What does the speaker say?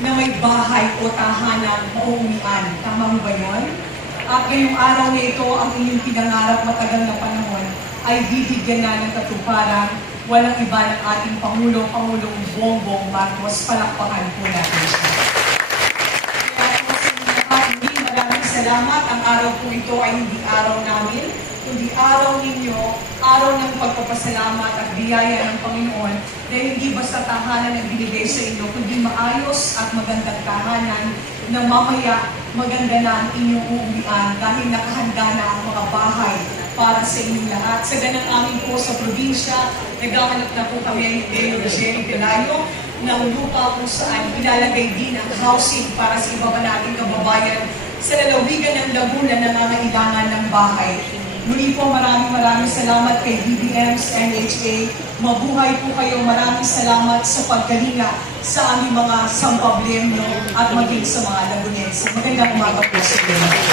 na may bahay o tahanang mauuwian. Tama mo ba yun? At ngayong araw na ito, ang inyong pinangarap matagal na panahon ay bibigyan na ng katuparan. Walang iba ng ating Pangulong Bongbong Marcos. Palakpakan po natin siya. Kaya po sa inyo lahat, maraming salamat. Ang araw po ito ay hindi araw namin, kundi araw ninyo, araw ng pagpapasalamat at biyaya ng Panginoon na hindi basta tahanan ang binigay sa inyo, kundi maayos at magandang tahanan na mamaya maganda na ang inyong uuwian dahil nakahanda na ang mga bahay para sa inyong lahat. Sa ganang amin po sa probinsya, naghahanap na po kami ni Rogelio Pelayo ng lupa kung saan ilalagay din ang housing para sa iba pa nating kababayan sa lalawigan ng Laguna na nangangailangan ng bahay. Muli po maraming salamat kay DBM's NHA. Mabuhay po kayo. Maraming salamat sa pagkalinga sa aming mga sampableno at maging sa mga Lagunense. Magandang umaga po sa inyo.